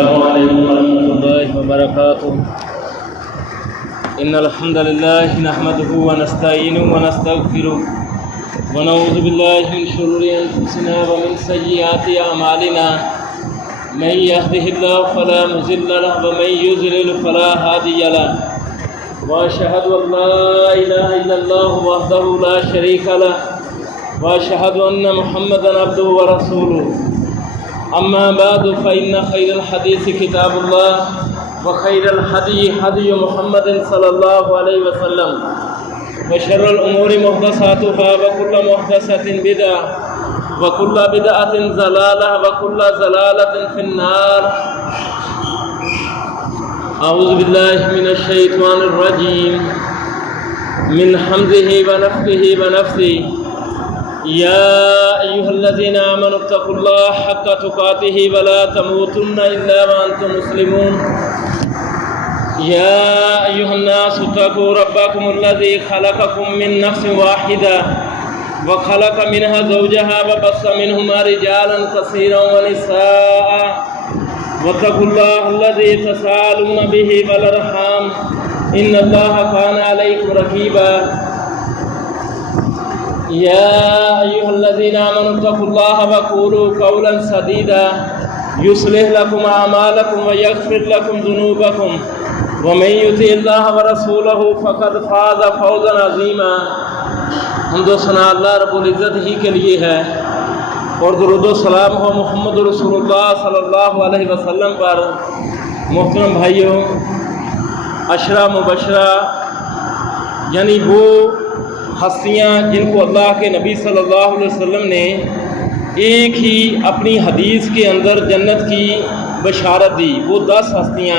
السلام علیکم ورحمۃ اللہ وبرکاتہ ان الحمد للہ نحمده ونستعینه ونستغفره ونعوذ باللہ من شرور انفسنا ومن سیئات اعمالنا من يهده الله فلا مضل له ومن يضلل فلا هادي له واشهد ان لا اله الا الله وحده لا شريك له واشهد ان محمدا عبده ورسوله اما بعد فان خير الحديث كتاب الله وخير الهدي هدي محمد صلى الله عليه وسلم وشر الامور محدثاتها وكل محدثة بدعة وكل بدعة ضلالة وكل ضلالة في النار اعوذ بالله من الشيطان الرجيم من حمزه ونفخه ونفثه يا أيها الذين آمنوا اتقوا الله حق تقاته ولا تموتن إلا وأنتم مسلمون يا أيها الناس اتقوا ربكم الذي خلقكم من نفس واحدة وخلق منها زوجها وبث منهما رجالا كثيرا ونساء واتقوا الله الذي تساءلون به والأرحام إن الله كان عليكم رقيبا يا أيها الذين آمنوا اتقوا الله وقولوا قولا سديدا يصلح لكم أعمالكم ويغفر لكم ذنوبكم ومن يطع الله ورسوله فقد فاز فوزا عظيما حمد و ثنا اللہ رب العزت ہی کے لیے ہے اور درود و سلام ہو محمد رسول اللہ صلی اللہ علیہ وسلم پر۔ محترم بھائیوں، عشرہ مبشرہ یعنی وہ ہستیاں جن کو اللہ کے نبی صلی اللہ علیہ وسلم نے ایک ہی اپنی حدیث کے اندر جنت کی بشارت دی، وہ 10 ہستیاں،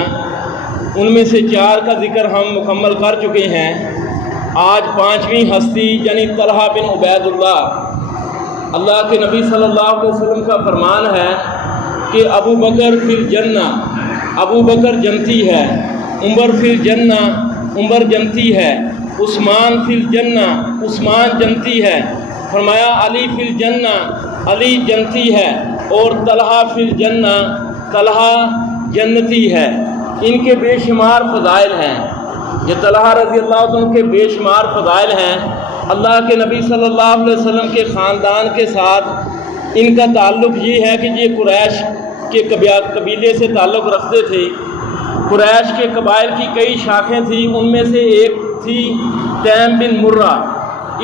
ان میں سے 4 کا ذکر ہم مکمل کر چکے ہیں۔ آج 5ویں ہستی یعنی طلحہ بن عبید اللہ کے نبی صلی اللہ علیہ وسلم کا فرمان ہے کہ ابو بکر فی الجنہ، ابو بکر جنتی ہے، عمر فی الجنہ، عمر جنتی ہے، عثمان فی الجنہ، عثمان جنتی ہے، فرمایا علی فی الجنہ، علی جنتی ہے، اور طلحہ فی الجنہ، طلحہ جنتی ہے۔ ان کے بے شمار فضائل ہیں، یہ طلحہ رضی اللہ عنہ کے بے شمار فضائل ہیں۔ اللہ کے نبی صلی اللہ علیہ وسلم کے خاندان کے ساتھ ان کا تعلق یہ ہے کہ یہ قریش کے قبیلے سے تعلق رکھتے تھے۔ قریش کے قبائل کی کئی شاخیں تھیں، ان میں سے ایک تھی تیم بن مرہ،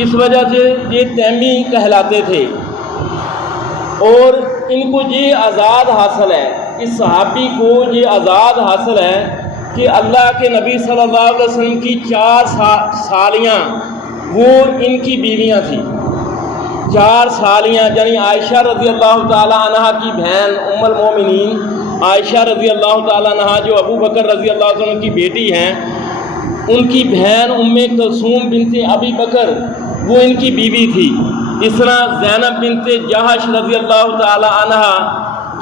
اس وجہ سے یہ تیمی کہلاتے تھے، اور ان کو یہ آزاد حاصل ہے، اس صحابی کو یہ آزاد حاصل ہے کہ اللہ کے نبی صلی اللہ علیہ وسلم کی 4 سالیاں وہ ان کی بیویاں تھیں۔ 4 سالیاں یعنی عائشہ رضی اللہ تعالیٰ عنہ کی بہن ام المومنین عائشہ رضی اللہ تعالیٰ عنہ جو ابو بکر رضی اللہ عنہ کی بیٹی ہیں، ان کی بہن ام کلثوم بنت ابی بکر وہ ان کی بیوی تھی۔ اس طرح زینب بنت جہش رضی اللہ تعالی عنہ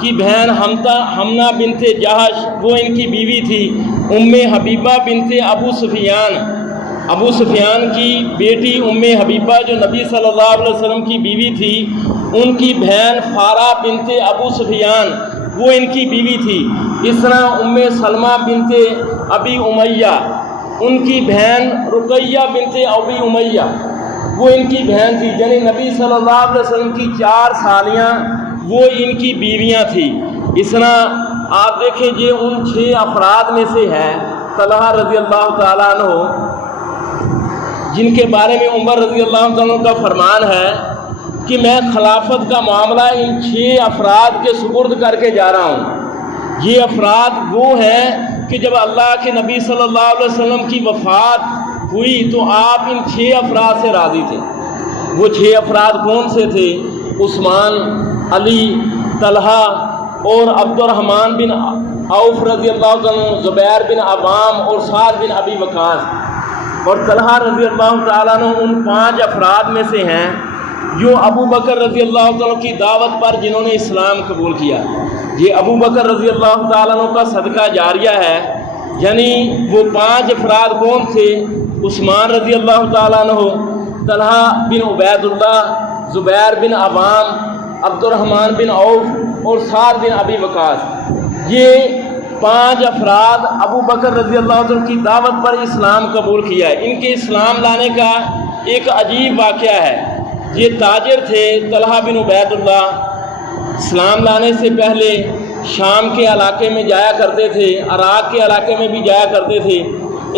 کی بہن حمنہ بنت جہش وہ ان کی بیوی تھی۔ ام حبیبہ بنت ابو سفیان کی بیٹی ام حبیبہ جو نبی صلی اللہ علیہ وسلم کی بیوی تھی، ان کی بہن فارہ بنت ابو سفیان وہ ان کی بیوی تھی۔ اس طرح ام سلمہ بنت ابی امیہ ان کی بہن رقیہ بنت ابی امیہ وہ ان کی بہن تھی، یعنی نبی صلی اللہ علیہ وسلم کی 4 سالیاں وہ ان کی بیویاں تھیں۔ اس طرح آپ دیکھیں یہ ان 6 افراد میں سے ہے طلحہ رضی اللہ تعالیٰ عنہ، جن کے بارے میں عمر رضی اللہ عنہ کا فرمان ہے کہ میں خلافت کا معاملہ ان 6 افراد کے سپرد کر کے جا رہا ہوں۔ یہ افراد وہ ہیں کہ جب اللہ کے نبی صلی اللہ علیہ وسلم کی وفات ہوئی تو آپ ان 6 افراد سے راضی تھے۔ وہ 6 افراد کون سے تھے؟ عثمان، علی، طلحہ اور عبد الرحمن بن عوف رضی اللہ عنہ، زبیر بن عوام اور سعد بن ابی وقاص۔ اور طلحہ رضی اللہ تعالیٰ عنہ ان 5 افراد میں سے ہیں جو ابو بکر رضی اللہ عنہ کی دعوت پر جنہوں نے اسلام قبول کیا۔ یہ ابو بکر رضی اللہ تعالیٰ عنہ کا صدقہ جاریہ ہے۔ یعنی وہ 5 افراد کون تھے؟ عثمان رضی اللہ تعالیٰ عنہ، طلحہ بن عبید اللہ، زبیر بن عوام، عبد الرحمن بن عوف اور سعد بن ابی وقاص۔ یہ 5 افراد ابو بکر رضی اللہ عنہ کی دعوت پر اسلام قبول کیا ہے۔ ان کے اسلام لانے کا ایک عجیب واقعہ ہے۔ یہ تاجر تھے طلحہ بن عبید اللہ، اسلام لانے سے پہلے شام کے علاقے میں جایا کرتے تھے، عراق کے علاقے میں بھی جایا کرتے تھے۔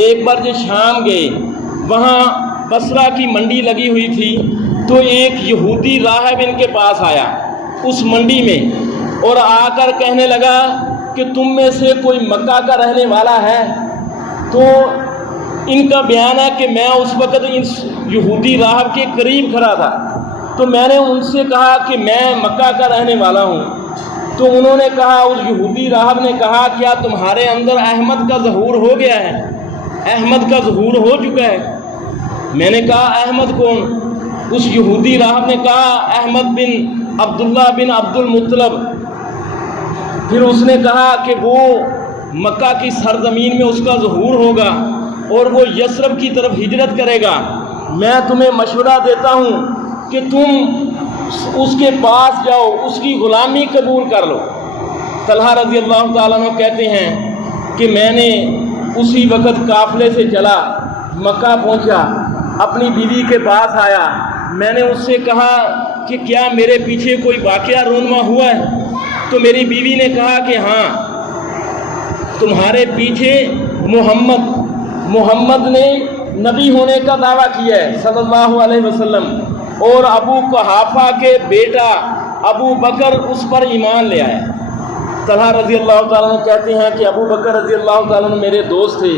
ایک بار جو شام گئے، وہاں بصرہ کی منڈی لگی ہوئی تھی، تو ایک یہودی راہب ان کے پاس آیا اس منڈی میں، اور آ کر کہنے لگا کہ تم میں سے کوئی مکہ کا رہنے والا ہے؟ تو ان کا بیان ہے کہ میں اس وقت اس یہودی راہب کے قریب کھڑا تھا، تو میں نے ان سے کہا کہ میں مکہ کا رہنے والا ہوں۔ تو انہوں نے کہا، اس یہودی راہب نے کہا، کیا تمہارے اندر احمد کا ظہور ہو گیا ہے؟ احمد کا ظہور ہو چکا ہے؟ میں نے کہا احمد کون؟ اس یہودی راہب نے کہا احمد بن عبداللہ بن عبد المطلب۔ پھر اس نے کہا کہ وہ مکہ کی سرزمین میں اس کا ظہور ہوگا اور وہ یثرب کی طرف ہجرت کرے گا۔ میں تمہیں مشورہ دیتا ہوں کہ تم اس کے پاس جاؤ، اس کی غلامی قبول کر لو۔ طلحہ رضی اللہ تعالیٰ عنہ کہتے ہیں کہ میں نے اسی وقت قافلے سے چلا، مکہ پہنچا، اپنی بیوی کے پاس آیا۔ میں نے اس سے کہا کہ کیا میرے پیچھے کوئی واقعہ رونما ہوا ہے؟ تو میری بیوی نے کہا کہ ہاں، تمہارے پیچھے محمد نے نبی ہونے کا دعویٰ کیا ہے صلی اللہ علیہ وسلم، اور ابو قحافہ کے بیٹا ابو بکر اس پر ایمان لے آئے۔ طلحہ رضی اللہ تعالیٰ عنہ کہتے ہیں کہ ابو بکر رضی اللہ تعالیٰ عنہ میرے دوست تھے،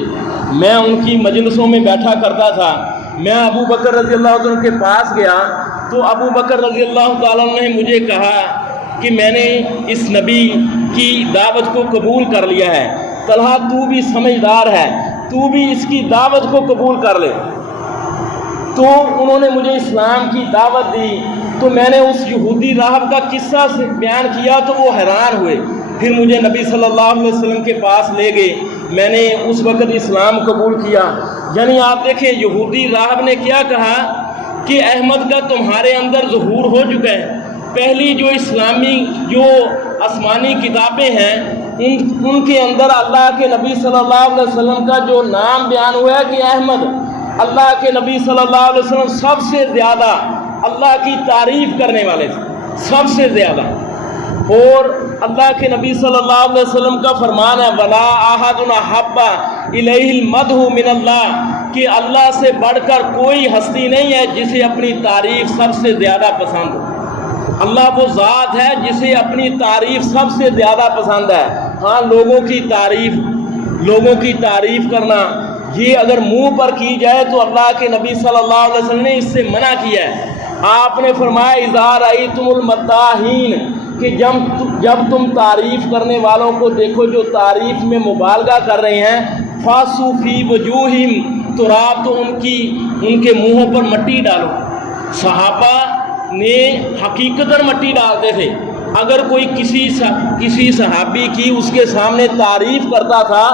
میں ان کی مجلسوں میں بیٹھا کرتا تھا۔ میں ابو بکر رضی اللہ عنہ کے پاس گیا تو ابو بکر رضی اللہ تعالیٰ عنہ نے مجھے کہا کہ میں نے اس نبی کی دعوت کو قبول کر لیا ہے، طلحہ تو بھی سمجھدار ہے، تو بھی اس کی دعوت کو قبول کر لے۔ تو انہوں نے مجھے اسلام کی دعوت دی، تو میں نے اس یہودی راہب کا قصہ سے بیان کیا تو وہ حیران ہوئے۔ پھر مجھے نبی صلی اللہ علیہ وسلم کے پاس لے گئے، میں نے اس وقت اسلام قبول کیا۔ یعنی آپ دیکھیں یہودی راہب نے کیا کہا کہ احمد کا تمہارے اندر ظہور ہو چکا ہے۔ پہلی جو اسلامی جو آسمانی کتابیں ہیں ان کے اندر اللہ کے نبی صلی اللہ علیہ وسلم کا جو نام بیان ہوا ہے کہ احمد، اللہ کے نبی صلی اللہ علیہ وسلم سب سے زیادہ اللہ کی تعریف کرنے والے تھے، سب سے زیادہ۔ اور اللہ کے نبی صلی اللہ علیہ وسلم کا فرمان ہے وَلَا أَحَدٌ أَحَبَّ إِلَيْهِ الْمَدْحُ مِنَ اللَّهِ، کہ اللہ سے بڑھ کر کوئی ہستی نہیں ہے جسے اپنی تعریف سب سے زیادہ پسند ہو۔ اللہ وہ ذات ہے جسے اپنی تعریف سب سے زیادہ پسند ہے۔ ہاں، لوگوں کی تعریف کرنا یہ اگر منہ پر کی جائے تو اللہ کے نبی صلی اللہ علیہ وسلم نے اس سے منع کیا ہے۔ آپ نے فرمایا اذا رأیتم المداحین، کہ جب تم تعریف کرنے والوں کو دیکھو جو تعریف میں مبالغہ کر رہے ہیں، فاسو فی وجوہہم تراب، تو ان کے منہوں پر مٹی ڈالو۔ صحابہ نے حقیقتاً مٹی ڈالتے تھے۔ اگر کوئی کسی صحابی کی اس کے سامنے تعریف کرتا تھا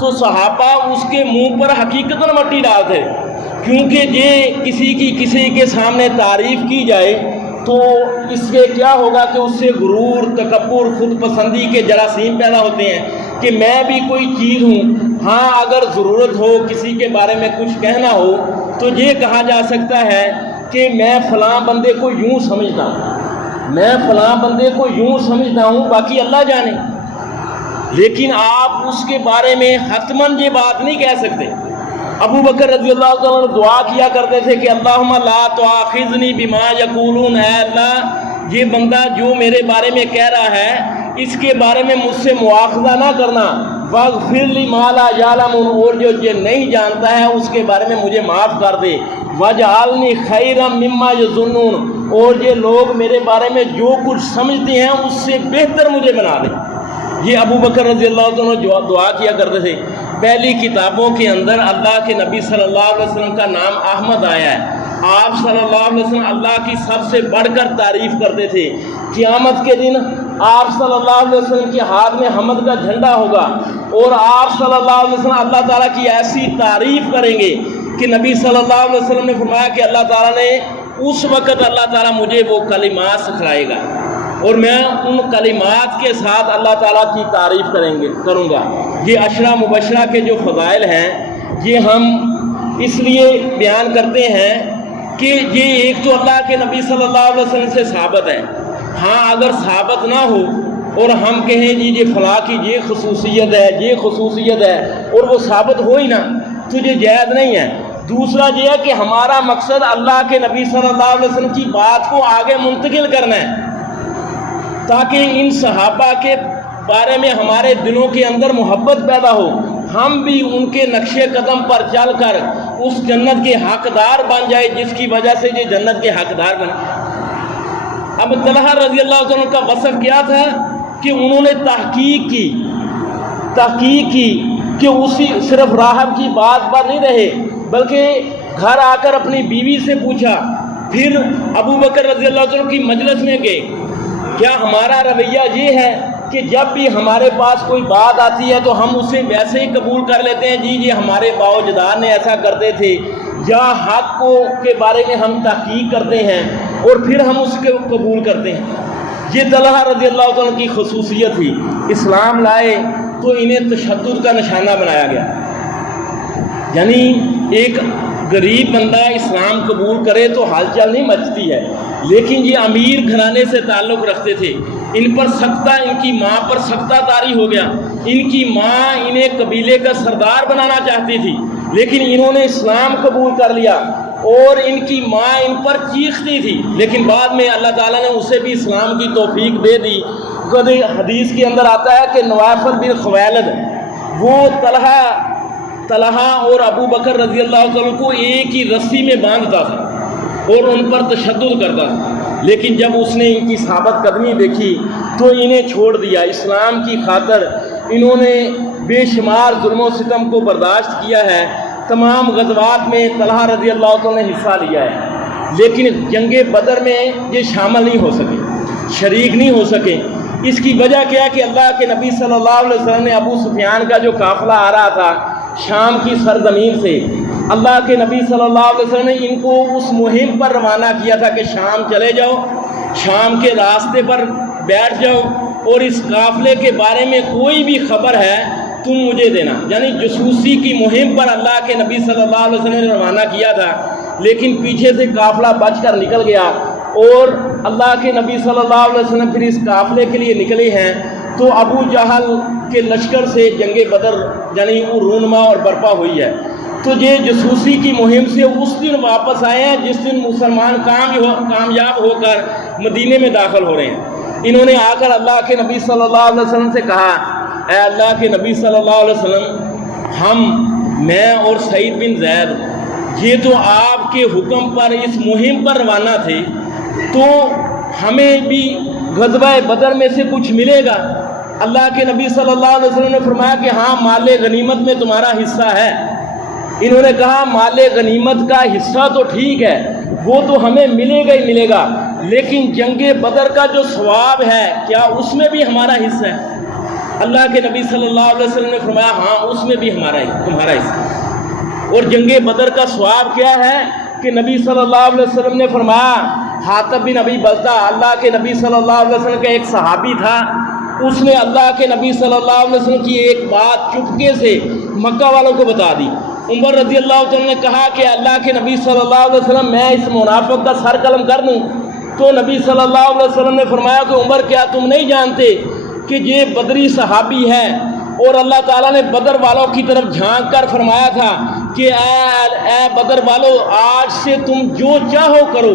تو صحابہ اس کے منہ پر حقیقتاً مٹی ڈالتے، کیونکہ یہ کسی کے سامنے تعریف کی جائے تو اس سے کیا ہوگا کہ اس سے غرور، تکبر، خود پسندی کے جراثیم پیدا ہوتے ہیں کہ میں بھی کوئی چیز ہوں۔ ہاں، اگر ضرورت ہو کسی کے بارے میں کچھ کہنا ہو تو یہ کہا جا سکتا ہے کہ میں فلاں بندے کو یوں سمجھتا ہوں، میں فلاں بندے کو یوں سمجھتا ہوں، باقی اللہ جانے۔ لیکن آپ اس کے بارے میں حتماً یہ بات نہیں کہہ سکتے۔ ابو بکر رضی اللہ تعالیٰ عنہ دعا کیا کرتے تھے کہ اللہم لا تؤاخذنی بما یقولون، اے اللہ یہ بندہ جو میرے بارے میں کہہ رہا ہے اس کے بارے میں مجھ سے مواخذہ نہ کرنا، واغفر لی ما لا یعلمون، اور جو یہ نہیں جانتا ہے اس کے بارے میں مجھے معاف کر دے، واجعلنی خیرا مما یظنون، اور یہ لوگ میرے بارے میں جو کچھ سمجھتے ہیں اس سے بہتر مجھے بنا دے۔ یہ ابو بکر رضی اللہ عنہ دعا کیا کرتے تھے۔ پہلی کتابوں کے اندر اللہ کے نبی صلی اللہ علیہ وسلم کا نام احمد آیا ہے۔ آپ صلی اللہ علیہ وسلم اللہ کی سب سے بڑھ کر تعریف کرتے تھے۔ قیامت کے دن آپ صلی اللہ علیہ وسلم کے ہاتھ میں حمد کا جھنڈا ہوگا اور آپ صلی اللہ علیہ وسلم اللہ تعالیٰ کی ایسی تعریف کریں گے کہ نبی صلی اللہ علیہ وسلم نے فرمایا کہ اللہ تعالیٰ نے اس وقت اللہ تعالیٰ مجھے وہ کلمات سکھلائے گا، اور میں ان کلمات کے ساتھ اللہ تعالیٰ کی تعریف کروں گا۔ یہ عشرہ مبشرہ کے جو فضائل ہیں یہ ہم اس لیے بیان کرتے ہیں کہ یہ ایک تو اللہ کے نبی صلی اللہ علیہ وسلم سے ثابت ہے۔ ہاں اگر ثابت نہ ہو اور ہم کہیں جی یہ فلاں کی یہ خصوصیت ہے، یہ خصوصیت ہے، اور وہ ثابت ہو ہی نہ تو یہ جائز نہیں ہے۔ دوسرا یہ ہے کہ ہمارا مقصد اللہ کے نبی صلی اللہ علیہ وسلم کی بات کو آگے منتقل کرنا ہے، تاکہ ان صحابہ کے بارے میں ہمارے دلوں کے اندر محبت پیدا ہو، ہم بھی ان کے نقش قدم پر چل کر اس جنت کے حقدار بن جائے جس کی وجہ سے یہ جنت کے حقدار بنے۔ اب طلحہ رضی اللہ عنہ کا وصف کیا تھا کہ انہوں نے تحقیق کی کہ اسی صرف راہب کی بات پر نہیں رہے بلکہ گھر آ کر اپنی بیوی سے پوچھا، پھر ابو بکر رضی اللہ عنہ کی مجلس میں گئے۔ کیا ہمارا رویہ یہ ہے کہ جب بھی ہمارے پاس کوئی بات آتی ہے تو ہم اسے ویسے ہی قبول کر لیتے ہیں، جی یہ ہمارے باؤ جداد نے ایسا کرتے تھے، یا حق کے بارے میں ہم تحقیق کرتے ہیں اور پھر ہم اس کو قبول کرتے ہیں؟ یہ طلحہ رضی اللہ عنہ کی خصوصیت تھی۔ اسلام لائے تو انہیں تشدد کا نشانہ بنایا گیا، یعنی ایک غریب بندہ اسلام قبول کرے تو ہلچل نہیں مچتی ہے، لیکن یہ امیر گھرانے سے تعلق رکھتے تھے، ان پر سختہ، ان کی ماں پر سختہ طاری ہو گیا، ان کی ماں انہیں قبیلے کا سردار بنانا چاہتی تھی لیکن انہوں نے اسلام قبول کر لیا، اور ان کی ماں ان پر چیختی تھی، لیکن بعد میں اللہ تعالیٰ نے اسے بھی اسلام کی توفیق دے دی۔ حدیث کے اندر آتا ہے کہ نوافل بن خویلد وہ طلحہ اور ابو بکر رضی اللہ عنہ کو ایک ہی رسی میں باندھتا تھا اور ان پر تشدد کرتا تھا، لیکن جب اس نے ان کی ثابت قدمی دیکھی تو انہیں چھوڑ دیا۔ اسلام کی خاطر انہوں نے بے شمار ظلم و ستم کو برداشت کیا ہے۔ تمام غزوات میں طلحہ رضی اللہ عنہ نے حصہ لیا ہے، لیکن جنگ بدر میں یہ شامل نہیں ہو سکے، شریک نہیں ہو سکے۔ اس کی وجہ کیا کہ اللہ کے نبی صلی اللہ علیہ وسلم نے ابو سفیان کا جو قافلہ آ رہا تھا شام کی سرزمین سے، اللہ کے نبی صلی اللہ علیہ وسلم نے ان کو اس مہم پر روانہ کیا تھا کہ شام چلے جاؤ، شام کے راستے پر بیٹھ جاؤ اور اس قافلے کے بارے میں کوئی بھی خبر ہے تم مجھے دینا، یعنی جاسوسی کی مہم پر اللہ کے نبی صلی اللہ علیہ وسلم نے روانہ کیا تھا، لیکن پیچھے سے قافلہ بچ کر نکل گیا اور اللہ کے نبی صلی اللہ علیہ وسلم پھر اس قافلے کے لیے نکلے ہیں تو ابو جہل کے لشکر سے جنگ بدر یعنی وہ رونما اور برپا ہوئی ہے۔ تو یہ جاسوسی کی مہم سے اس دن واپس آئے ہیں جس دن مسلمان کامیاب ہو کر مدینے میں داخل ہو رہے ہیں۔ انہوں نے آ کر اللہ کے نبی صلی اللہ علیہ وسلم سے کہا، اے اللہ کے نبی صلی اللہ علیہ وسلم، میں اور سعید بن زید یہ تو آپ کے حکم پر اس مہم پر روانہ تھے، تو ہمیں بھی غزوہ بدر میں سے کچھ ملے گا؟ اللہ کے نبی صلی اللہ علیہ وسلم نے فرمایا کہ ہاں مال غنیمت میں تمہارا حصہ ہے۔ انہوں نے کہا مال غنیمت کا حصہ تو ٹھیک ہے، وہ تو ہمیں ملے گا ہی ملے گا، لیکن جنگ بدر کا جو ثواب ہے کیا اس میں بھی ہمارا حصہ ہے؟ اللہ کے نبی صلی اللہ علیہ وسلم نے فرمایا ہاں اس میں بھی تمہارا حصہ۔ اور جنگ بدر کا ثواب کیا ہے کہ نبی صلی اللہ علیہ وسلم نے فرمایا، حاطب بن ابی بلتہ اللہ کے نبی صلی اللہ علیہ وسلم کا ایک صحابی تھا، اس نے اللہ کے نبی صلی اللہ علیہ وسلم کی ایک بات چپکے سے مکہ والوں کو بتا دی۔ عمر رضی اللہ عنہ نے کہا کہ اللہ کے نبی صلی اللہ علیہ وسلم میں اس منافق کا سر قلم کر دوں، تو نبی صلی اللہ علیہ وسلم نے فرمایا کہ عمر کیا تم نہیں جانتے کہ یہ بدری صحابی ہے، اور اللہ تعالیٰ نے بدر والوں کی طرف جھانک کر فرمایا تھا کہ اے بدر والو، آج سے تم جو چاہو کرو،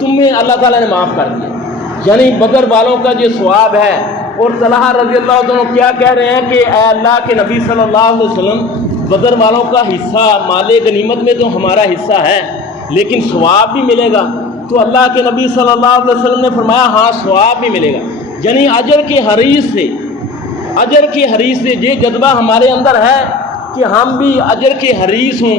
تمہیں اللہ تعالیٰ نے معاف کر دیا۔ یعنی بدر والوں کا جو ثواب ہے۔ اور طلحہ رضی اللہ عنہ کیا کہہ رہے ہیں کہ اے اللہ کے نبی صلی اللہ علیہ وسلم، بدر والوں کا حصہ مال غنیمت میں تو ہمارا حصہ ہے لیکن ثواب بھی ملے گا؟ تو اللہ کے نبی صلی اللہ علیہ وسلم نے فرمایا ہاں ثواب بھی ملے گا، یعنی اجر کے حریص سے یہ جذبہ ہمارے اندر ہے کہ ہم بھی اجر کے حریص ہوں۔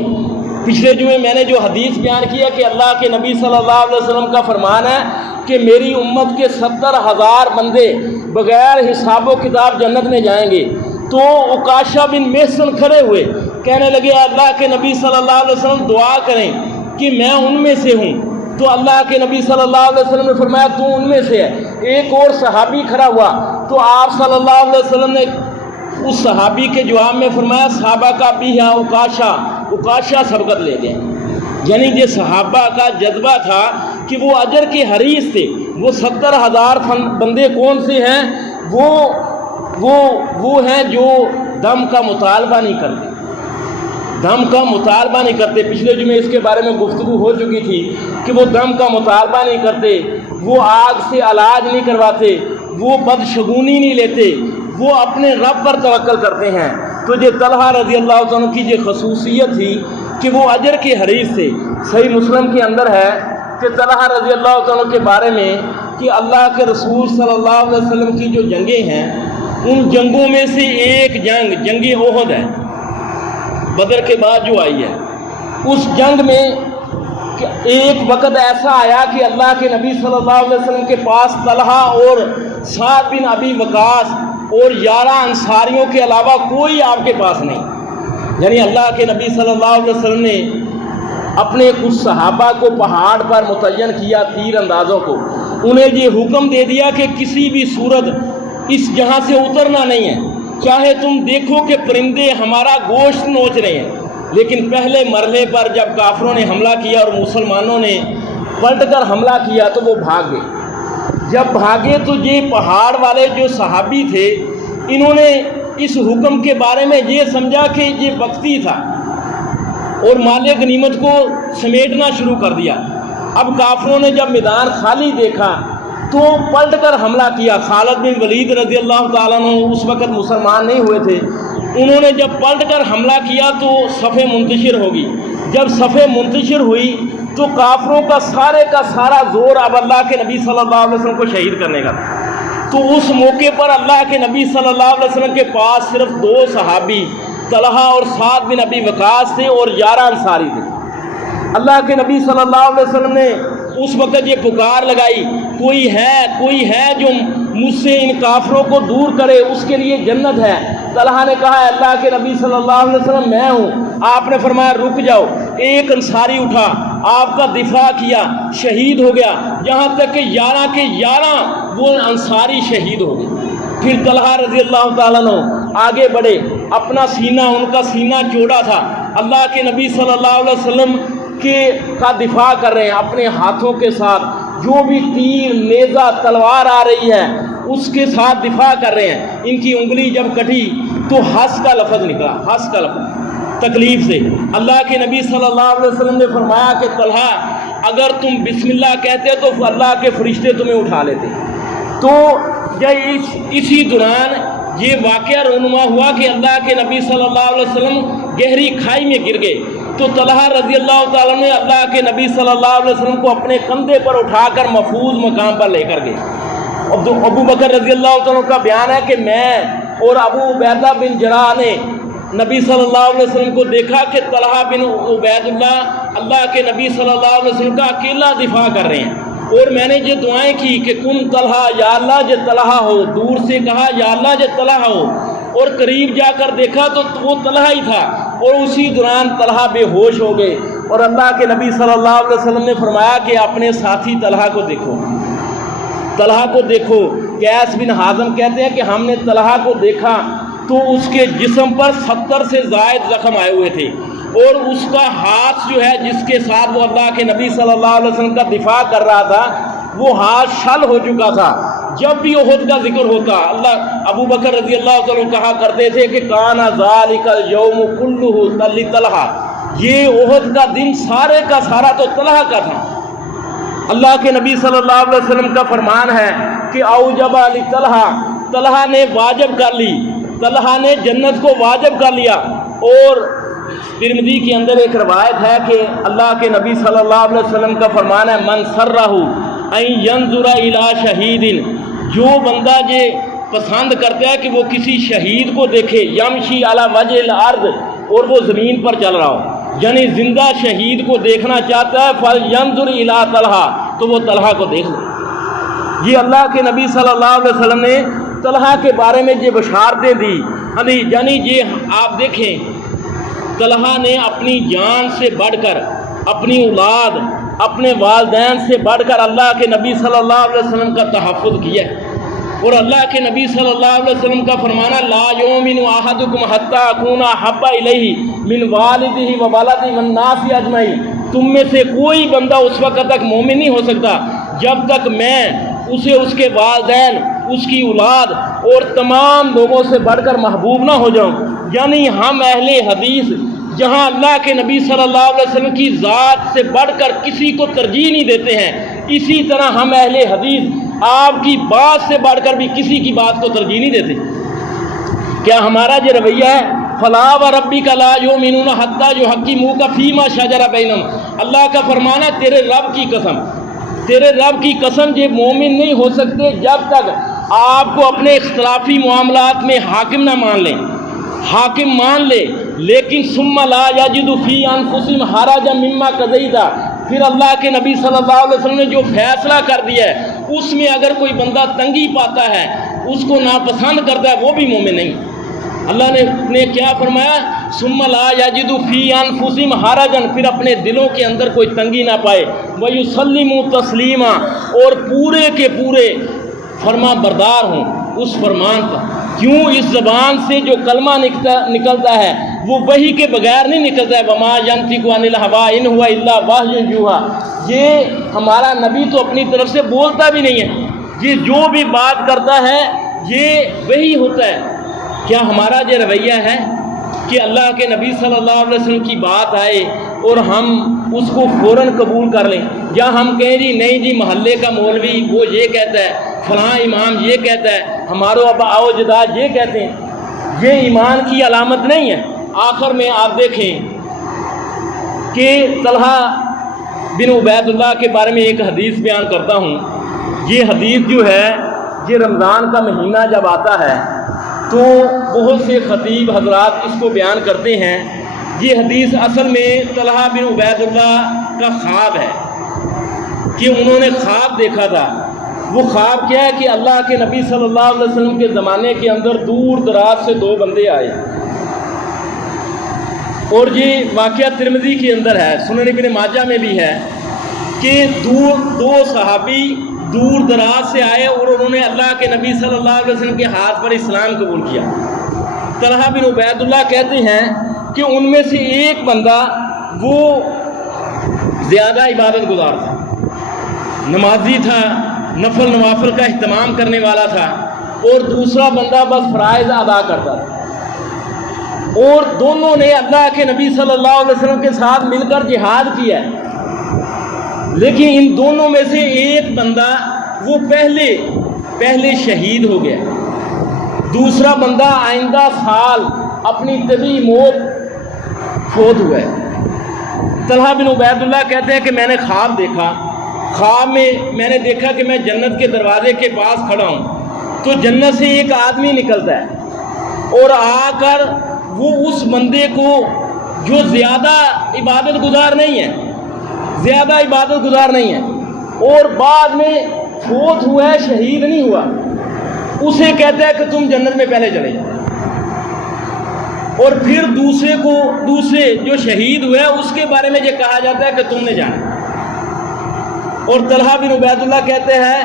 پچھلے جمعے میں نے جو حدیث بیان کیا کہ اللہ کے نبی صلی اللہ علیہ وسلم کا فرمان ہے کہ میری امت کے 70,000 بندے بغیر حساب و کتاب جنت میں جائیں گے۔ تو عکاشہ بن محصن کھڑے ہوئے، کہنے لگے اللہ کے نبی صلی اللہ علیہ وسلم دعا کریں کہ میں ان میں سے ہوں۔ تو اللہ کے نبی صلی اللہ علیہ وسلم نے فرمایا تو ان میں سے ہے، ایک اور صحابی کھڑا ہوا تو آپ صلی اللہ علیہ وسلم نے اس صحابی کے جواب میں فرمایا صحابہ کا بھی ہے اکاشا سبقت لے گئے. یعنی یہ صحابہ کا جذبہ تھا کہ وہ اجر کے حریص تھے. وہ 70,000 بندے کون سے ہیں؟ وہ ہیں جو دم کا مطالبہ نہیں کرتے. دم کا مطالبہ نہیں کرتے. پچھلے جمعے اس کے بارے میں گفتگو ہو چکی تھی کہ وہ دم کا مطالبہ نہیں کرتے، وہ آگ سے علاج نہیں کرواتے، وہ بدشگونی نہیں لیتے، وہ اپنے رب پر توکل کرتے ہیں. تو یہ طلحہ رضی اللہ عنہ کی یہ خصوصیت تھی کہ وہ اجر کے حریص تھے. صحیح مسلم کے اندر ہے کہ طلحہ رضی اللہ عنہ کے بارے میں کہ اللہ کے رسول صلی اللہ علیہ وسلم کی جو جنگیں ہیں ان جنگوں میں سے ایک جنگ احد ہے، بدر کے بعد جو آئی ہے. اس جنگ میں ایک وقت ایسا آیا کہ اللہ کے نبی صلی اللہ علیہ وسلم کے پاس طلحہ اور سعد بن ابی وقاص اور 11 انصاریوں کے علاوہ کوئی آپ کے پاس نہیں. یعنی اللہ کے نبی صلی اللہ علیہ وسلم نے اپنے کچھ صحابہ کو پہاڑ پر متعین کیا، تیر اندازوں کو. انہیں یہ حکم دے دیا کہ کسی بھی صورت اس جہاں سے اترنا نہیں ہے، چاہے تم دیکھو کہ پرندے ہمارا گوشت نوچ رہے ہیں. لیکن پہلے مرحلے پر جب کافروں نے حملہ کیا اور مسلمانوں نے پلٹ کر حملہ کیا تو وہ بھاگ گئے. جب بھاگے تو یہ پہاڑ والے جو صحابی تھے انہوں نے اس حکم کے بارے میں یہ سمجھا کہ یہ وقتی تھا اور مال غنیمت کو سمیٹنا شروع کر دیا. اب کافروں نے جب میدان خالی دیکھا تو پلٹ کر حملہ کیا. خالد بن ولید رضی اللہ تعالیٰ عنہ اس وقت مسلمان نہیں ہوئے تھے. انہوں نے جب پلٹ کر حملہ کیا تو صفیں منتشر ہوگی. جب صفیں منتشر ہوئی تو کافروں کا سارا زور اب اللہ کے نبی صلی اللہ علیہ وسلم کو شہید کرنے کا. تو اس موقع پر اللہ کے نبی صلی اللہ علیہ وسلم کے پاس صرف 2 صحابی طلحہ اور سعد بن ابی وقاص تھے اور 11 انصاری تھے. اللہ کے نبی صلی اللہ علیہ وسلم نے اس وقت یہ پکار لگائی، کوئی ہے جو مجھ سے ان کافروں کو دور کرے، اس کے لیے جنت ہے. طلحہ نے کہا اللہ کے نبی صلی اللہ علیہ وسلم میں ہوں. آپ نے فرمایا رک جاؤ. ایک انصاری اٹھا، آپ کا دفاع کیا، شہید ہو گیا، یہاں تک کہ 11 کے 11 وہ انصاری شہید ہو گئے. پھر طلحہ رضی اللہ تعالیٰ عنہ آگے بڑھے، اپنا سینہ، ان کا سینہ چوڑا تھا، اللہ کے نبی صلی اللہ علیہ وسلم کا دفاع کر رہے ہیں اپنے ہاتھوں کے ساتھ. جو بھی تیر، نیزہ، تلوار آ رہی ہے اس کے ساتھ دفاع کر رہے ہیں. ان کی انگلی جب کٹی تو ہنس کا لفظ نکلا، ہنس کا لفظ، تکلیف سے. اللہ کے نبی صلی اللہ علیہ وسلم نے فرمایا کہ طلحہ اگر تم بسم اللہ کہتے تو اللہ کے فرشتے تمہیں اٹھا لیتے. تو اسی دوران یہ واقعہ رونما ہوا کہ اللہ کے نبی صلی اللہ علیہ وسلم گہری کھائی میں گر گئے. تو طلحہ رضی اللہ تعالیٰ نے اللہ کے نبی صلی اللہ علیہ وسلم کو اپنے کندھے پر اٹھا کر محفوظ مقام پر لے کر گئے. ابو بکر رضی اللہ تعالیٰ کا بیان ہے کہ میں اور ابو عبیدہ بن جراح نے نبی صلی اللہ علیہ وسلم کو دیکھا کہ طلحہ بن عبید اللہ کے نبی صلی اللہ علیہ وسلم کا اکیلا دفاع کر رہے ہیں. اور میں نے یہ دعائیں کی کہ کن طلحہ، یا اللہ جے طلحہ ہو. دور سے کہا یا اللہ جے طلحہ ہو، اور قریب جا کر دیکھا تو وہ طلحہ ہی تھا. اور اسی دوران طلحہ بے ہوش ہو گئے. اور اللہ کے نبی صلی اللہ علیہ وسلم نے فرمایا کہ اپنے ساتھی طلحہ کو دیکھو، طلحہ کو دیکھو. قیس بن حازم کہتے ہیں کہ ہم نے طلحہ کو دیکھا تو اس کے جسم پر 70 سے زائد زخم آئے ہوئے تھے، اور اس کا ہاتھ جو ہے جس کے ساتھ وہ اللہ کے نبی صلی اللہ علیہ وسلم کا دفاع کر رہا تھا وہ ہاتھ شل ہو چکا تھا. جب بھی احد کا ذکر ہوتا ابو بکر رضی اللہ عنہ کہا کرتے تھے کہ کان ذالک الیوم کلہ لطلحہ، یہ احد کا دن سارے کا سارا تو طلحہ کا تھا. اللہ کے نبی صلی اللہ علیہ وسلم کا فرمان ہے کہ اوجب لطلحہ، طلحہ نے واجب کر لی، طلحہ نے جنت کو واجب کر لیا. اور ترمذی کے اندر ایک روایت ہے کہ اللہ کے نبی صلی اللہ علیہ وسلم کا فرمان ہے من سرہ ان ینظر الی شہید، جو بندہ یہ پسند کرتا ہے کہ وہ کسی شہید کو دیکھے، یمشی علی وجہ الارض، اور وہ زمین پر چل رہا ہو، یعنی زندہ شہید کو دیکھنا چاہتا ہے، فلینظر الی طلحہ، تو وہ طلحہ کو دیکھ لے. یہ اللہ کے نبی صلی اللہ علیہ وسلم نے طلحہ کے بارے میں یہ بشارتیں دی. یعنی یہ آپ دیکھیں طلحہ نے اپنی جان سے بڑھ کر اپنی اولاد اپنے والدین سے بڑھ کر اللہ کے نبی صلی اللہ علیہ وسلم کا تحفظ کیا ہے۔ اور اللہ کے نبی صلی اللہ علیہ وسلم کا فرمانا لا یؤمن احدکم حتی اکون احب الیہ من والدہ و ولدہ والناس اجمعین، تم میں سے کوئی بندہ اس وقت تک مومن نہیں ہو سکتا جب تک میں اسے اس کے والدین، اس کی اولاد اور تمام لوگوں سے بڑھ کر محبوب نہ ہو جاؤں۔ یعنی ہم اہل حدیث جہاں اللہ کے نبی صلی اللہ علیہ وسلم کی ذات سے بڑھ کر کسی کو ترجیح نہیں دیتے ہیں، اسی طرح ہم اہل حدیث آپ کی بات سے بڑھ کر بھی کسی کی بات کو ترجیح نہیں دیتے۔ کیا ہمارا یہ رویہ ہے؟ فلا وربک لا یؤمنون حتی یحکموک فیما شجر بینہم، اللہ کا فرمانا تیرے رب کی قسم، تیرے رب کی قسم یہ مومن نہیں ہو سکتے جب تک آپ کو اپنے اختلافی معاملات میں حاکم نہ مان لیں۔ حاکم مان لے لیکن ثم لا یجد فی انفسہم حرجا مما قضیت، پھر اللہ کے نبی صلی اللہ علیہ وسلم نے جو فیصلہ کر دیا ہے اس میں اگر کوئی بندہ تنگی پاتا ہے، اس کو ناپسند کرتا ہے، وہ بھی مومن نہیں۔ اللہ نے کیا فرمایا؟ ثم لا یجد فی انفسہم حرجا، پھر اپنے دلوں کے اندر کوئی تنگی نہ پائے، ویسلموا تسلیما، اور پورے کے پورے فرما بردار ہوں اس فرمان پر۔ کیوں؟ اس زبان سے جو کلمہ نکلتا ہے وہ وحی کے بغیر نہیں نکلتا ہے۔ وما ینطق عن الہوی ان ہوا الا وحی یوحی، یہ ہمارا نبی تو اپنی طرف سے بولتا بھی نہیں ہے، یہ جو بھی بات کرتا ہے یہ وحی ہوتا ہے۔ کیا ہمارا یہ رویہ ہے کہ اللہ کے نبی صلی اللہ علیہ وسلم کی بات آئے اور ہم اس کو فوراً قبول کر لیں، یا ہم کہیں جی نہیں جی محلے کا مولوی وہ یہ کہتا ہے، فلاں امام یہ کہتا ہے، ہمارو ابا آؤ جداد یہ کہتے ہیں، یہ ایمان کی علامت نہیں ہے۔ آخر میں آپ دیکھیں کہ طلحہ بن عبید اللہ کے بارے میں ایک حدیث بیان کرتا ہوں۔ یہ حدیث جو ہے یہ رمضان کا مہینہ جب آتا ہے تو بہت سے خطیب حضرات اس کو بیان کرتے ہیں۔ یہ حدیث اصل میں طلحہ بن عبید اللہ کا خواب ہے کہ انہوں نے خواب دیکھا تھا۔ وہ خواب کیا ہے کہ اللہ کے نبی صلی اللہ علیہ وسلم کے زمانے کے اندر دور دراز سے دو بندے آئے، اور یہ واقعہ ترمذی کے اندر ہے، سنن ابن ماجہ میں بھی ہے کہ دو صحابی دور دراز سے آئے اور انہوں نے اللہ کے نبی صلی اللہ علیہ وسلم کے ہاتھ پر اسلام قبول کیا۔ طلحہ بن عبید اللہ کہتے ہیں کہ ان میں سے ایک بندہ وہ زیادہ عبادت گزار تھا، نمازی تھا، نفل نوافل کا اہتمام کرنے والا تھا، اور دوسرا بندہ بس فرائض ادا کرتا تھا۔ اور دونوں نے اللہ کے نبی صلی اللہ علیہ وسلم کے ساتھ مل کر جہاد کیا ہے، لیکن ان دونوں میں سے ایک بندہ وہ پہلے شہید ہو گیا، دوسرا بندہ آئندہ سال اپنی طبی موت فوت ہوا ہے۔ طلحہ بن عبید اللہ کہتے ہیں کہ میں نے خواب دیکھا، خواب میں نے دیکھا کہ میں جنت کے دروازے کے پاس کھڑا ہوں، تو جنت سے ایک آدمی نکلتا ہے اور آ کر وہ اس بندے کو جو زیادہ عبادت گزار نہیں ہے اور بعد میں فوت ہوا ہے، شہید نہیں ہوا، اسے کہتا ہے کہ تم جنت میں پہلے چلے جاؤ، اور پھر دوسرے جو شہید ہوئے اس کے بارے میں یہ کہا جاتا ہے کہ تم نے جانا۔ اور طلحہ بن عبید اللہ کہتے ہیں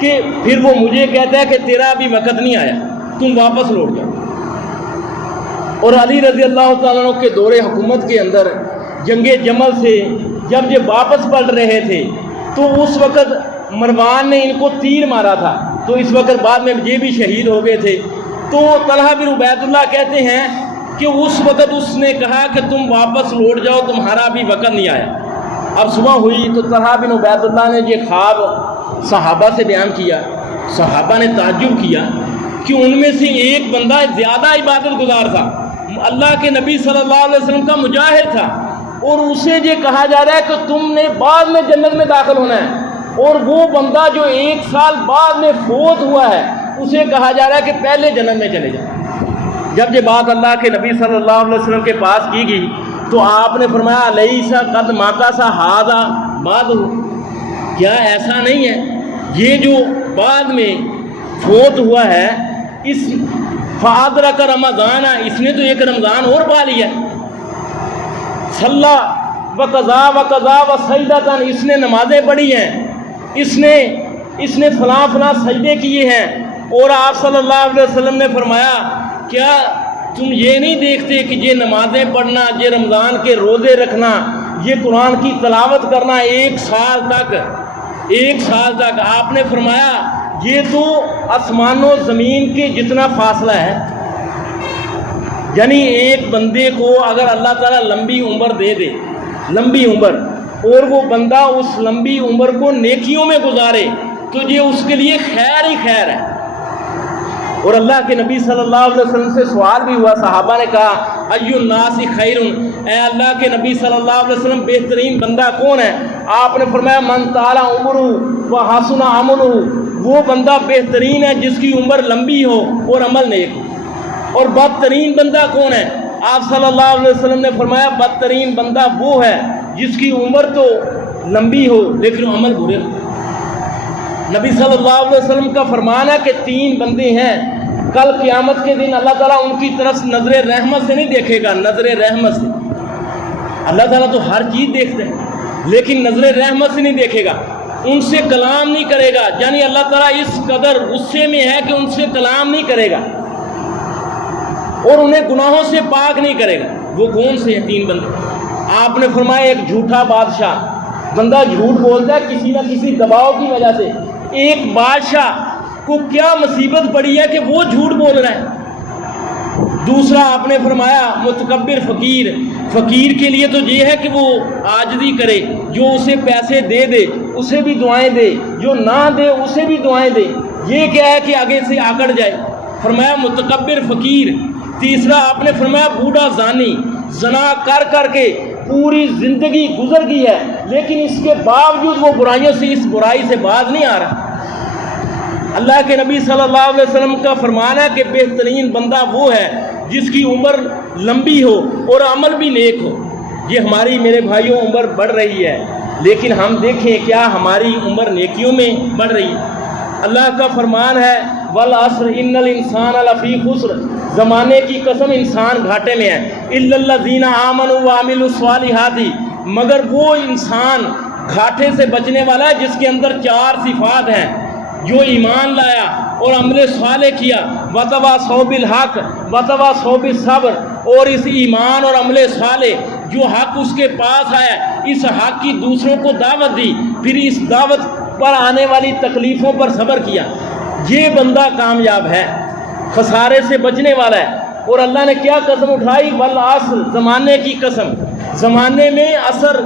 کہ پھر وہ مجھے کہتا ہے کہ تیرا ابھی وقت نہیں آیا، تم واپس لوٹ جاؤ۔ اور علی رضی اللہ تعالیٰ عنہ کے دور حکومت کے اندر جنگ جمل سے جب یہ واپس پلٹ رہے تھے تو اس وقت مروان نے ان کو تیر مارا تھا، تو اس وقت بعد میں یہ بھی شہید ہو گئے تھے۔ تو طلحہ بن عبید اللہ کہتے ہیں کہ اس وقت اس نے کہا کہ تم واپس لوٹ جاؤ، تمہارا ابھی وقت نہیں آیا۔ اب صبح ہوئی تو طلحہ بن عبید اللہ نے یہ خواب صحابہ سے بیان کیا، صحابہ نے تعجب کیا کہ ان میں سے ایک بندہ زیادہ عبادت گزار تھا، اللہ کے نبی صلی اللہ علیہ وسلم کا مجاہد تھا، اور اسے یہ کہا جا رہا ہے کہ تم نے بعد میں جنت میں داخل ہونا ہے، اور وہ بندہ جو 1 سال بعد میں فوت ہوا ہے اسے کہا جا رہا ہے کہ پہلے جنت میں چلے جاؤ۔ جب یہ بات اللہ کے نبی صلی اللہ علیہ وسلم کے پاس کی گئی تو آپ نے فرمایا الیسا قد ماکث ھذا بعد، کیا ایسا نہیں ہے یہ جو بعد میں فوت ہوا ہے اس فادرک رمضان، اس نے تو ایک رمضان اور پا لیا۔ صلی وقضا وقضا وسجدتن، اس نے نمازیں پڑھی ہیں، اس نے فلاں فلاں سجدے کیے ہیں. اور آپ صلی اللہ علیہ وسلم نے فرمایا کیا تم یہ نہیں دیکھتے کہ یہ نمازیں پڑھنا، یہ رمضان کے روزے رکھنا، یہ قرآن کی تلاوت کرنا ایک سال تک آپ نے فرمایا یہ تو آسمان و زمین کے جتنا فاصلہ ہے. یعنی ایک بندے کو اگر اللہ تعالیٰ لمبی عمر دے دے، لمبی عمر، اور وہ بندہ اس لمبی عمر کو نیکیوں میں گزارے تو یہ اس کے لیے خیر ہی خیر ہے. اور اللہ کے نبی صلی اللہ علیہ وسلم سے سوال بھی ہوا، صحابہ نے کہا ای الناس خیر، اے اللہ کے نبی صلی اللہ علیہ وسلم بہترین بندہ کون ہے؟ آپ نے فرمایا من طال عمرہ وحسن عملہ، وہ بندہ بہترین ہے جس کی عمر لمبی ہو اور عمل نیک ہو. اور بدترین بندہ کون ہے؟ آپ صلی اللہ علیہ وسلم نے فرمایا بدترین بندہ وہ ہے جس کی عمر تو لمبی ہو لیکن عمل برے ہو. نبی صلی اللہ علیہ وسلم کا فرمان ہے کہ 3 بندے ہیں کل قیامت کے دن اللہ تعالیٰ ان کی طرف نظر رحمت سے نہیں دیکھے گا، نظر رحمت سے. اللہ تعالیٰ تو ہر چیز دیکھتے ہیں لیکن نظر رحمت سے نہیں دیکھے گا، ان سے کلام نہیں کرے گا. یعنی اللہ تعالیٰ اس قدر غصے میں ہے کہ ان سے کلام نہیں کرے گا اور انہیں گناہوں سے پاک نہیں کرے گا. وہ کون سے ہیں 3 بندے؟ آپ نے فرمایا ایک جھوٹا بادشاہ، بندہ جھوٹ بولتا ہے کسی نہ کسی دباؤ کی وجہ سے. ایک بادشاہ کو کیا مصیبت پڑی ہے کہ وہ جھوٹ بول رہا ہے. دوسرا آپ نے فرمایا متکبر فقیر، فقیر کے لیے تو یہ ہے کہ وہ عاجزی کرے، جو اسے پیسے دے دے اسے بھی دعائیں دے، جو نہ دے اسے بھی دعائیں دے. یہ کیا ہے کہ آگے سے آکڑ جائے. فرمایا متکبر فقیر. تیسرا آپ نے فرمایا بوڑھا زانی، زنا کر کر کے پوری زندگی گزر گئی ہے لیکن اس کے باوجود وہ برائیوں سے، اس برائی سے باز نہیں آ رہا. اللہ کے نبی صلی اللہ علیہ وسلم کا فرمان ہے کہ بہترین بندہ وہ ہے جس کی عمر لمبی ہو اور عمل بھی نیک ہو. یہ ہماری میرے بھائیوں عمر بڑھ رہی ہے لیکن ہم دیکھیں کیا ہماری عمر نیکیوں میں بڑھ رہی ہے. اللہ کا فرمان ہے والعصر ان الانسان لفی خسر، زمانے کی قسم انسان گھاٹے میں ہے. الا الذین آمنوا وعملوا الصالحات، مگر وہ انسان گھاٹے سے بچنے والا ہے جس کے اندر 4 صفات ہیں، جو ایمان لایا اور عمل صالح کیا، وتواصوا بالحق وتواصوا بالصبر، اور اس ایمان اور عمل صالح جو حق اس کے پاس آیا اس حق کی دوسروں کو دعوت دی، پھر اس دعوت پر آنے والی تکلیفوں پر صبر کیا. یہ بندہ کامیاب ہے، خسارے سے بچنے والا ہے. اور اللہ نے کیا قسم اٹھائی؟ والعصر، زمانے کی قسم. زمانے میں عصر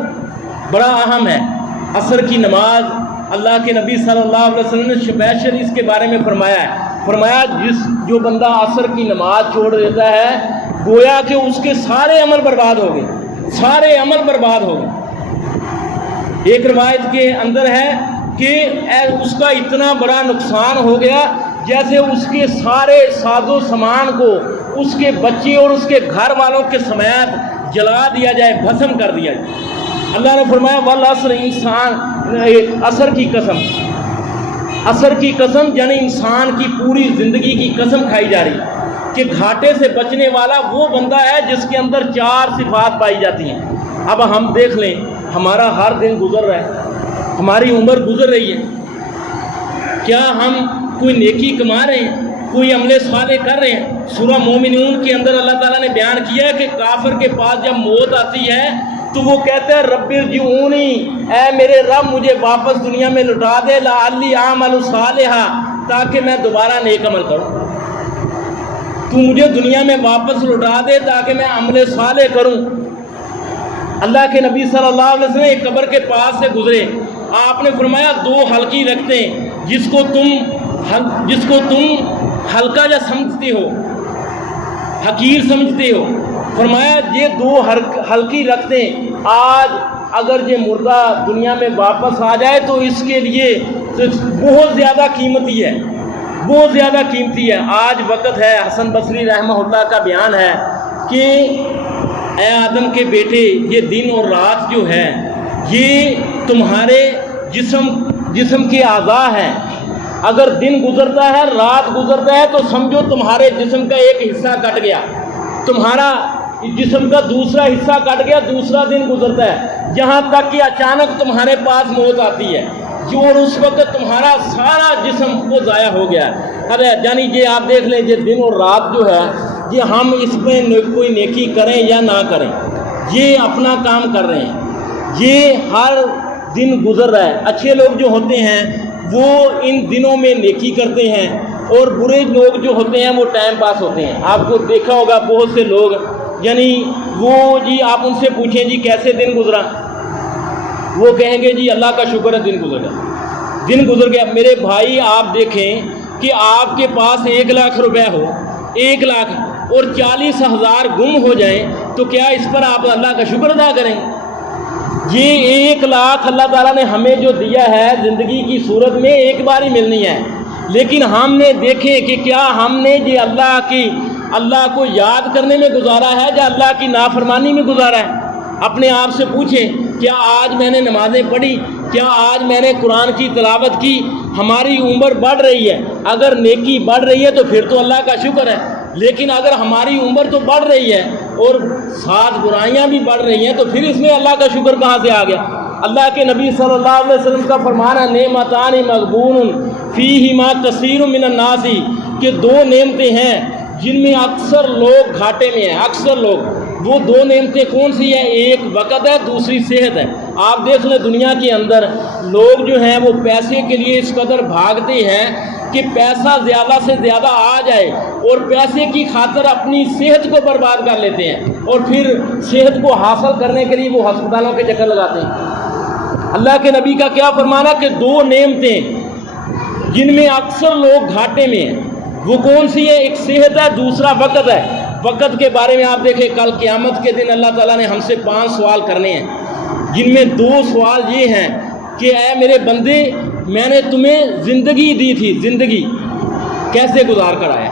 بڑا اہم ہے. عصر کی نماز اللہ کے نبی صلی اللہ علیہ وسلم نے اسپیشل اس کے بارے میں فرمایا ہے. فرمایا جو بندہ عصر کی نماز چھوڑ دیتا ہے گویا کہ اس کے سارے عمل برباد ہو گئے، سارے عمل برباد ہو گئے. ایک روایت کے اندر ہے کہ اس کا اتنا بڑا نقصان ہو گیا جیسے اس کے سارے ساز و سامان کو اس کے بچے اور اس کے گھر والوں کے سمیت جلا دیا جائے، بھسم کر دیا جائے. اللہ نے فرمایا والعصر، انسان عصر کی قسم، عصر کی قسم یعنی انسان کی پوری زندگی کی قسم کھائی جا رہی کہ گھاٹے سے بچنے والا وہ بندہ ہے جس کے اندر 4 صفات پائی جاتی ہیں. اب ہم دیکھ لیں ہمارا ہر دن گزر رہا ہے، ہماری عمر گزر رہی ہے، کیا ہم کوئی نیکی کما رہے ہیں، کوئی عمل صالح کر رہے ہیں؟ سورہ مومنون کے اندر اللہ تعالیٰ نے بیان کیا ہے کہ کافر کے پاس جب موت آتی ہے تو وہ کہتے ہیں رب ارجعونی، اے میرے رب مجھے واپس دنیا میں لٹا دے، لعلی اعمل صالحا، تاکہ میں دوبارہ نیک عمل کروں. تو مجھے دنیا میں واپس لٹا دے تاکہ میں عمل صالح کروں. اللہ کے نبی صلی اللہ علیہ وسلم ایک قبر کے پاس سے گزرے، آپ نے فرمایا 2 حلقی رکھتے ہیں جس کو تم ہلکا یا سمجھتے ہو، حقیر سمجھتے ہو. فرمایا یہ 2 حلقی رکھتے ہیں، آج اگر یہ مردہ دنیا میں واپس آ جائے تو اس کے لیے بہت زیادہ قیمتی ہے، بہت زیادہ قیمتی ہے. آج وقت ہے، حسن بصری رحمہ اللہ کا بیان ہے کہ اے آدم کے بیٹے، یہ دن اور رات جو ہے یہ تمہارے جسم کے اعضاء ہیں. اگر دن گزرتا ہے، رات گزرتا ہے تو سمجھو تمہارے جسم کا ایک حصہ کٹ گیا. تمہارا جسم کا دوسرا حصہ کٹ گیا، دوسرا دن گزرتا ہے، یہاں تک کہ اچانک تمہارے پاس موت آتی ہے جو، اور اس وقت تمہارا سارا جسم وہ ضائع ہو گیا ہے۔ ارے یعنی یہ آپ دیکھ لیں، یہ دن اور رات جو ہے، یہ ہم اس میں کوئی نیکی کریں یا نہ کریں، یہ اپنا کام کر رہے ہیں، یہ ہر دن گزر رہا ہے۔ اچھے لوگ جو ہوتے ہیں وہ ان دنوں میں نیکی کرتے ہیں، اور برے لوگ جو ہوتے ہیں وہ ٹائم پاس ہوتے ہیں۔ آپ کو دیکھا ہوگا بہت سے لوگ، یعنی وہ جی آپ ان سے پوچھیں جی کیسے دن گزرا، وہ کہیں گے جی اللہ کا شکر ہے دن گزر گیا، دن گزر گیا۔ میرے بھائی آپ دیکھیں کہ آپ کے پاس 1,00,000 روپے ہو، 1,00,000 اور 40,000 گم ہو جائیں، تو کیا اس پر آپ اللہ کا شکر ادا کریں؟ یہ 1,00,000 اللہ تعالیٰ نے ہمیں جو دیا ہے زندگی کی صورت میں ایک بار ہی ملنی ہے، لیکن ہم نے دیکھیں کہ کیا ہم نے یہ اللہ کو یاد کرنے میں گزارا ہے یا اللہ کی نافرمانی میں گزارا ہے؟ اپنے آپ سے پوچھیں، کیا آج میں نے نمازیں پڑھی، کیا آج میں نے قرآن کی تلاوت کی؟ ہماری عمر بڑھ رہی ہے، اگر نیکی بڑھ رہی ہے تو پھر تو اللہ کا شکر ہے، لیکن اگر ہماری عمر تو بڑھ رہی ہے اور ساتھ برائیاں بھی بڑھ رہی ہیں تو پھر اس میں اللہ کا شکر کہاں سے آ گیا؟ اللہ کے نبی صلی اللہ علیہ وسلم کا فرمان ہے، نعمتان مغبون فیہما کثیر من الناس، کہ 2 نعمتیں ہیں جن میں اکثر لوگ گھاٹے میں ہیں، اکثر لوگ۔ وہ 2 نعمتیں کون سی ہیں؟ ایک وقت ہے، دوسری صحت ہے۔ آپ دیکھ لیں دنیا کے اندر لوگ جو ہیں وہ پیسے کے لیے اس قدر بھاگتے ہیں کہ پیسہ زیادہ سے زیادہ آ جائے، اور پیسے کی خاطر اپنی صحت کو برباد کر لیتے ہیں، اور پھر صحت کو حاصل کرنے کے لیے وہ ہسپتالوں کے چکر لگاتے ہیں۔ اللہ کے نبی کا کیا فرمانا کہ 2 نعمتیں جن میں اکثر لوگ گھاٹے میں ہیں، وہ کون سی ہے؟ ایک صحت ہے، دوسرا وقت ہے۔ وقت کے بارے میں آپ دیکھیں، کل قیامت کے دن اللہ تعالیٰ نے ہم سے 5 سوال کرنے ہیں، جن میں 2 سوال یہ ہیں کہ اے میرے بندے، میں نے تمہیں زندگی دی تھی، زندگی کیسے گزار کر آیا؟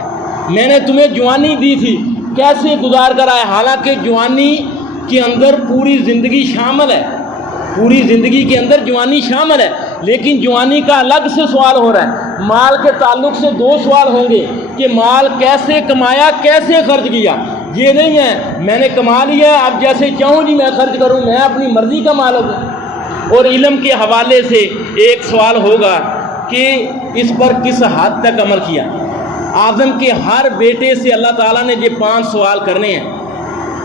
میں نے تمہیں جوانی دی تھی، کیسے گزار کر آیا؟ حالانکہ جوانی کے اندر پوری زندگی شامل ہے، پوری زندگی کے اندر جوانی شامل ہے، لیکن جوانی کا الگ سے سوال ہو رہا ہے۔ مال کے تعلق سے 2 سوال ہوں گے کہ مال کیسے کمایا، کیسے خرچ کیا۔ یہ نہیں ہے میں نے کما لیا اب جیسے چاہوں جی میں خرچ کروں، میں اپنی مرضی کا مالک ہوں۔ اور علم کے حوالے سے ایک سوال ہوگا کہ اس پر کس حد تک عمل کیا۔ آدم کے ہر بیٹے سے اللہ تعالیٰ نے یہ 5 سوال کرنے ہیں۔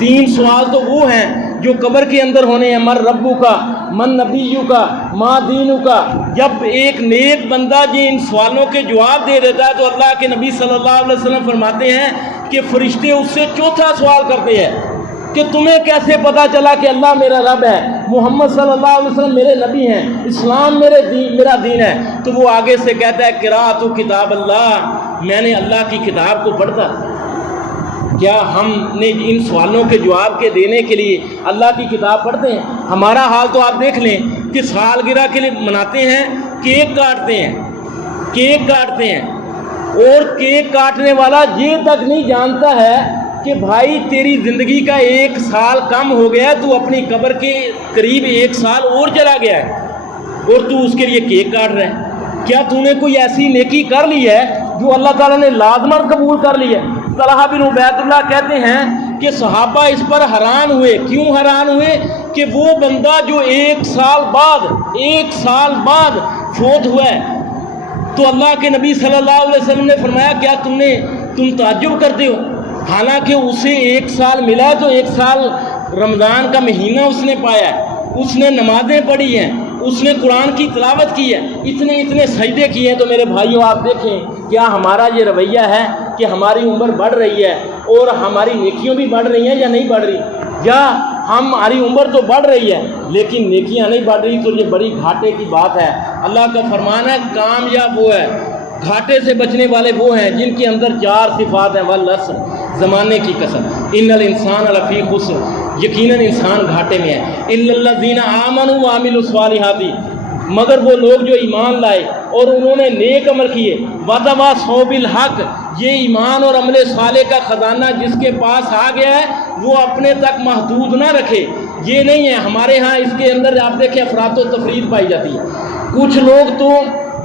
3 سوال تو وہ ہیں جو قبر کے اندر ہونے ہیں، من ربو کا، من نبیو کا، ما دینو کا۔ جب ایک نیک بندہ یہ ان سوالوں کے جواب دے دیتا ہے تو اللہ کے نبی صلی اللہ علیہ وسلم فرماتے ہیں کہ فرشتے اس سے 4تھا سوال کرتے ہیں کہ تمہیں کیسے پتا چلا کہ اللہ میرا رب ہے، محمد صلی اللہ علیہ وسلم میرے نبی ہیں، اسلام میرا دین ہے؟ تو وہ آگے سے کہتا ہے قرأت کتاب اللہ، میں نے اللہ کی کتاب کو پڑھتا۔ کیا ہم نے ان سوالوں کے جواب کے دینے کے لیے اللہ کی کتاب پڑھتے ہیں؟ ہمارا حال تو آپ دیکھ لیں کہ سالگرہ کے لیے مناتے ہیں، کیک کاٹتے ہیں، کیک کاٹتے ہیں، اور کیک کاٹنے والا یہ تک نہیں جانتا ہے کہ بھائی تیری زندگی کا 1 سال کم ہو گیا ہے، تو اپنی قبر کے قریب 1 سال اور چلا گیا ہے، اور تو اس کے لیے کیک کاٹ رہا ہے۔ کیا تو نے کوئی ایسی نیکی کر لی ہے جو اللہ تعالیٰ نے لازمن قبول کر لی ہے؟ طلحہ بن عبید اللہ کہتے ہیں کہ صحابہ اس پر حیران ہوئے۔ کیوں حیران ہوئے؟ کہ وہ بندہ جو 1 سال بعد فوت ہوا ہے، تو اللہ کے نبی صلی اللہ علیہ وسلم نے فرمایا کیا تم تعجب کرتے ہو؟ حالانکہ اسے 1 سال ملا ہے، تو 1 سال رمضان کا مہینہ اس نے پایا ہے، اس نے نمازیں پڑھی ہیں، اس نے قرآن کی تلاوت کی ہے، اتنے سجدے کیے ہیں۔ تو میرے بھائیوں آپ دیکھیں کیا ہمارا یہ رویہ ہے کہ ہماری عمر بڑھ رہی ہے اور ہماری نیکیوں بھی بڑھ رہی ہیں یا نہیں بڑھ رہی؟ یا ہماری عمر تو بڑھ رہی ہے لیکن نیکیاں نہیں بڑھ رہی؟ تو یہ بڑی گھاٹے کی بات ہے۔ اللہ کا فرمان ہے کامیاب وہ ہے، گھاٹے سے بچنے والے وہ ہیں جن کے اندر 4 صفات ہیں، والعصر، زمانے کی قسم، ان الانسان لفی خسر، یقیناً انسان گھاٹے میں ہے، الا الذین آمنوا وعملوا الصالحات، مگر وہ لوگ جو ایمان لائے اور انہوں نے نیک عمل کیے، وتواصوا بالحق، یہ ایمان اور عمل صالح کا خزانہ جس کے پاس آ گیا ہے وہ اپنے تک محدود نہ رکھے۔ یہ نہیں ہے ہمارے ہاں، اس کے اندر آپ دیکھیں افراط و تفریط پائی جاتی ہے۔ کچھ لوگ تو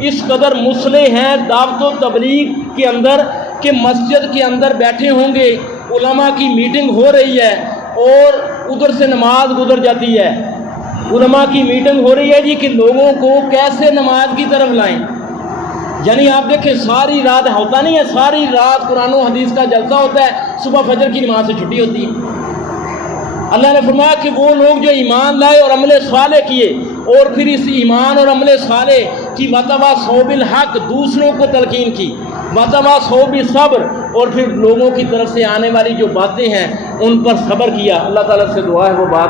اس قدر مصلح ہیں دعوت و تبلیغ کے اندر کہ مسجد کے اندر بیٹھے ہوں گے، علماء کی میٹنگ ہو رہی ہے اور ادھر سے نماز گزر جاتی ہے، علماء کی میٹنگ ہو رہی ہے جی کہ لوگوں کو کیسے نماز کی طرف لائیں۔ یعنی آپ دیکھیں ساری رات ہوتا نہیں ہے، ساری رات قرآن و حدیث کا جلسہ ہوتا ہے، صبح فجر کی نماز سے چھٹی ہوتی ہے۔ اللہ نے فرمایا کہ وہ لوگ جو ایمان لائے اور عمل صالح کیے، اور پھر اس ایمان اور عمل صالح کی وتواصوا بالحق دوسروں کو تلقین کی، وتواصوا بالصبر، اور پھر لوگوں کی طرف سے آنے والی جو باتیں ہیں ان پر صبر کیا۔ اللہ تعالیٰ سے دعا ہے وہ بات